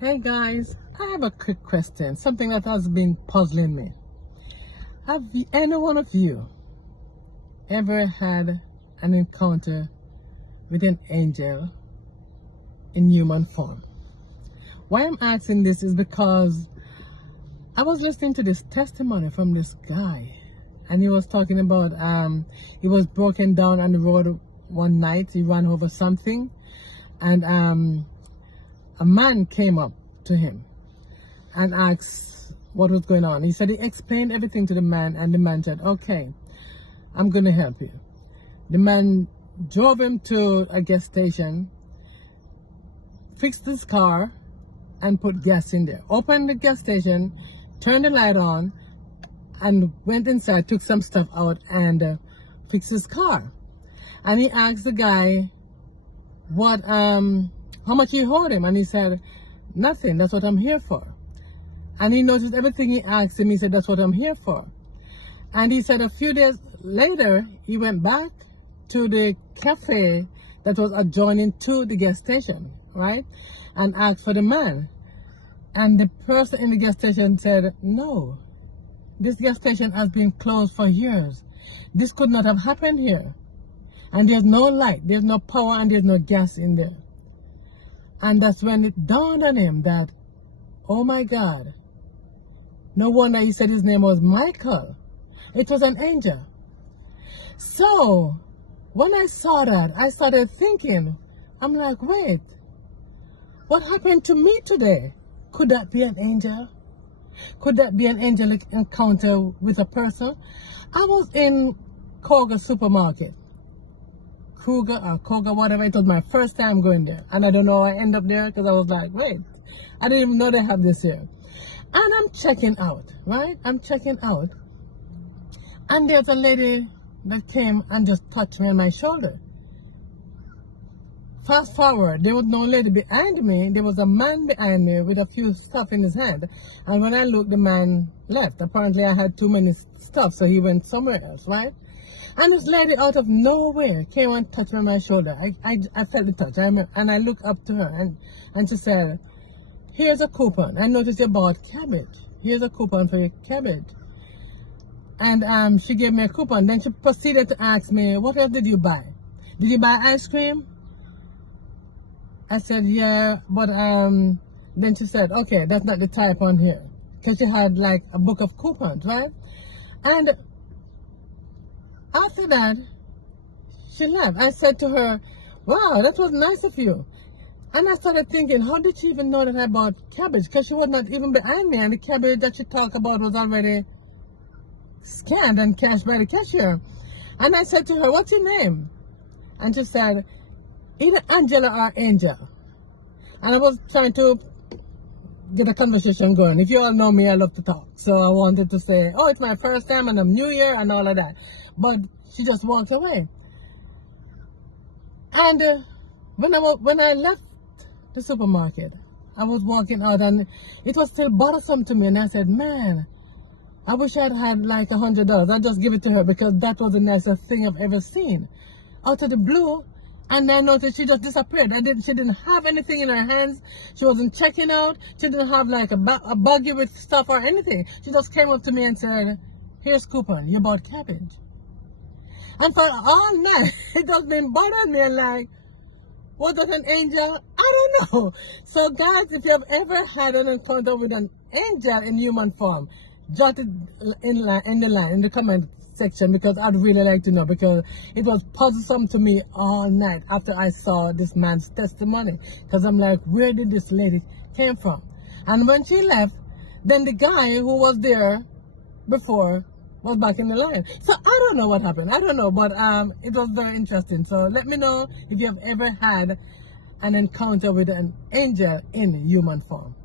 Hey guys, I have a quick question, something that has been puzzling me. Have any one of you ever had an encounter with an angel in human form? Why I'm asking this is because I was listening to this testimony from this guy, and he was talking about he was broken down on the road one night. He ran over something, and a man came up to him and asked what was going on. He said he explained everything to the man, and the man said, okay, I'm going to help you. The man drove him to a gas station, fixed his car, and put gas in there. Opened the gas station, turned the light on, and went inside, took some stuff out, and fixed his car. And he asked the guy how much he owed him, and he said, nothing, that's what I'm here for. And he noticed everything he asked him. He said, that's what I'm here for. And he said a few days later, he went back to the cafe that was adjoining to the gas station, right? And asked for the man. And the person in the gas station said, no, this gas station has been closed for years. This could not have happened here. And there's no light, there's no power, and there's no gas in there. And that's when it dawned on him that, oh my God, no wonder he said his name was Michael. It was an angel. So, when I saw that, I started thinking, I'm like, wait, what happened to me today? Could that be an angel? Could that be an angelic encounter with a person? I was in Kroger supermarket. Kruger or Kroger, whatever. It was my first time going there. And I don't know how I ended up there because I was like, wait, I didn't even know they have this here. And I'm checking out, right? I'm checking out. And there's a lady that came and just touched me on my shoulder. Fast forward, there was no lady behind me. There was a man behind me with a few stuff in his hand. And when I looked, the man left. Apparently I had too many stuff, so he went somewhere else, right? And this lady out of nowhere came and touched me on my shoulder. I felt the touch. And I looked up to her and she said, here's a coupon. I noticed you bought cabbage. Here's a coupon for your cabbage. And she gave me a coupon. Then she proceeded to ask me, what else did you buy? Did you buy ice cream? I said, yeah, but then she said, okay, that's not the type on here. Because she had like a book of coupons, right? And after that, she left. I said to her, wow, that was nice of you. And I started thinking, how did she even know that I bought cabbage? Because she was not even behind me, and the cabbage that she talked about was already scanned and cashed by the cashier. And I said to her, what's your name? And she said, either Angela or Angel. And I was trying to get a conversation going. If you all know me, I love to talk. So I wanted to say, oh, it's my first time and I'm New Year and all of that. But she just walked away. And when I left the supermarket, I was walking out and it was still bothersome to me. And I said, man, I wish I'd had like $100. I'd just give it to her because that was the nicest thing I've ever seen. Out of the blue, and I noticed she just disappeared. She didn't have anything in her hands. She wasn't checking out. She didn't have like a buggy with stuff or anything. She just came up to me and said, here's coupon, you bought cabbage. And for all night, it just been bothering me, like, was that an angel? I don't know. So guys, if you have ever had an encounter with an angel in human form, jot it in the comment section, because I'd really like to know, because it was puzzlesome to me all night after I saw this man's testimony. Because I'm like, where did this lady came from? And when she left, then the guy who was there before was back in the line. So I don't know what happened. I don't know, but it was very interesting. So let me know if you have ever had an encounter with an angel in human form.